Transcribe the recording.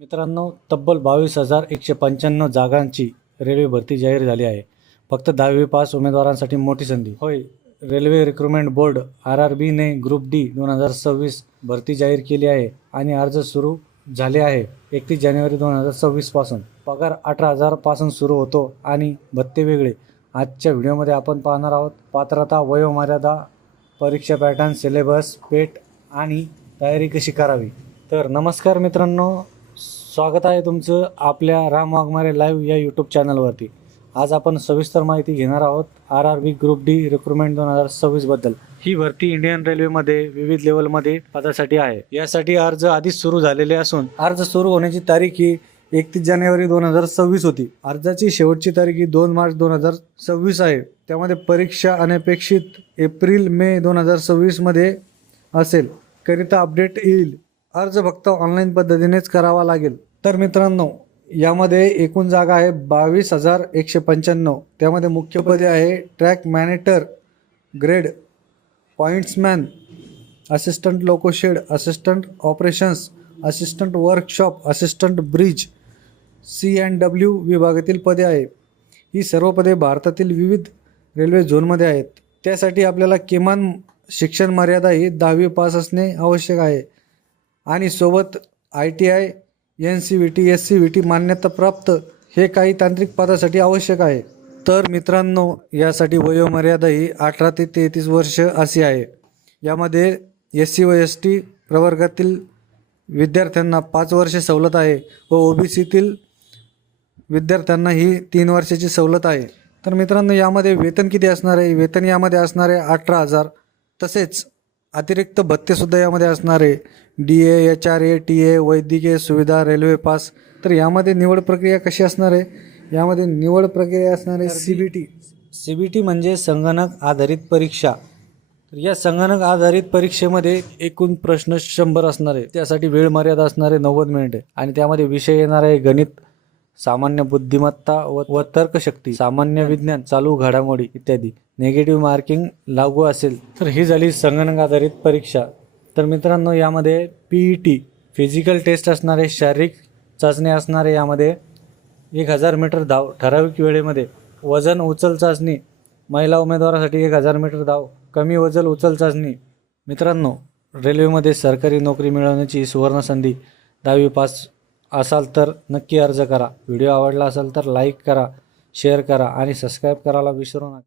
मित्रांनो, तब्बल 22,195 जागांची रेल्वे भरती जाहीर झाली आहे. फक्त 10वी पास उमेदवारांसाठी मोठी संधी. होय, रेल्वे रिक्रुटमेंट बोर्ड RRBने ग्रुप डी 2026 भरती जाहीर केली आहे आणि अर्ज सुरू झाले आहे. 31 जानेवारी 2026 पासून पगार 18,000 पासून सुरू होतो आणि भत्ते वेगळे. आजच्या व्हिडिओमध्ये आपण पाहणार आहोत पात्रता, वयोमर्यादा, परीक्षा पॅटर्न, सिलेबस, पेट आणि तयारी कशी करावी. तर नमस्कार मित्रांनो, स्वागत आहे तुमचं आपल्या राम वाघमारे लाईव्ह या यूट्यूब चॅनलवरती. आज आपण सविस्तर माहिती घेणार आहोत RRB ग्रुप डी रिक्रुटमेंट 2026 बद्दल. ही भरती इंडियन रेल्वेमध्ये विविध लेवलमध्ये पदासाठी आहे. यासाठी अर्ज आधीच सुरू झालेले असून अर्ज सुरू होण्याची तारीख ही 31 जानेवारी 2026 होती. अर्जाची शेवटची तारीख ही 2 मार्च 2026 आहे. त्यामध्ये परीक्षा अनपेक्षित एप्रिल-मे 2026 मध्ये असेल. करिता अपडेट येईल. अर्ज फक्त ऑनलाईन पद्धतीनेच करावा लागेल. तर मित्रांनो, यामध्ये एकूण जागा आहे 22,195. त्यामध्ये मुख्य पदे आहे track maintainer, grade pointsman, assistant loco shed, assistant operations, assistant workshop, assistant bridge, C&W विभागातील पदे आहे. ही सर्व पदे भारतातील विविध रेल्वे झोनमध्ये आहेत. त्यासाठी आपल्याला किमान शिक्षण मर्यादा ही 10वी पास असणे आवश्यक आहे आणि सोबत ITI, NCVT, SCVT मान्यताप्राप्त हे काही तांत्रिक पदासाठी आवश्यक आहे. तर मित्रांनो, यासाठी वयोमर्यादा ही 18 ते 33 वर्ष अशी आहे. यामध्ये SC व ST प्रवर्गातील विद्यार्थ्यांना 5 वर्षे सवलत आहे व OBCतील विद्यार्थ्यांना ही 3 वर्षाची सवलत आहे. तर मित्रांनो, यामध्ये वेतन किती असणार आहे? वेतन यामध्ये असणार आहे 18,000. तसेच अतिरिक्त भत्तेसुद्धा यामध्ये असणार आहे. DA, HRA, TA, वैद्यकीय सुविधा, रेल्वे पास. तर यामध्ये निवड प्रक्रिया कशी असणार आहे? यामध्ये निवड प्रक्रिया असणार आहे CBT म्हणजे संगणक आधारित परीक्षा. तर या संगणक आधारित परीक्षेमध्ये एकूण प्रश्न 100 असणार आहे. त्यासाठी वेळ मर्यादा असणार आहे 90 मिनिटे आणि त्यामध्ये विषय येणार आहे गणित, सामान्य बुद्धिमत्ता व तर्कशक्ती, सामान्य विज्ञान, चालू घडामोडी इत्यादी. नेगेटिव्ह मार्किंग लागू असेल. तर ही झाली संगणक आधारित परीक्षा. तर मित्रांनो, यामध्ये PET फिजिकल टेस्ट असणार आहे, शारीरिक चाचणी असणार आहे. यामध्ये 1000 मीटर धाव ठराविक वेळेमध्ये, वजन उचल चाचणी, महिला उमेदवारासाठी 1000 मीटर धाव, कमी वजन उचल चाचणी. मित्रांनो, रेल्वेमध्ये सरकारी नोकरी मिळवण्याची सुवर्ण संधी. 10वी पास असाल तर नक्की अर्ज करा. व्हिडिओ आवडला असेल तर लाईक करा, शेअर करा आणि सबस्क्राईब करायला विसरू नका.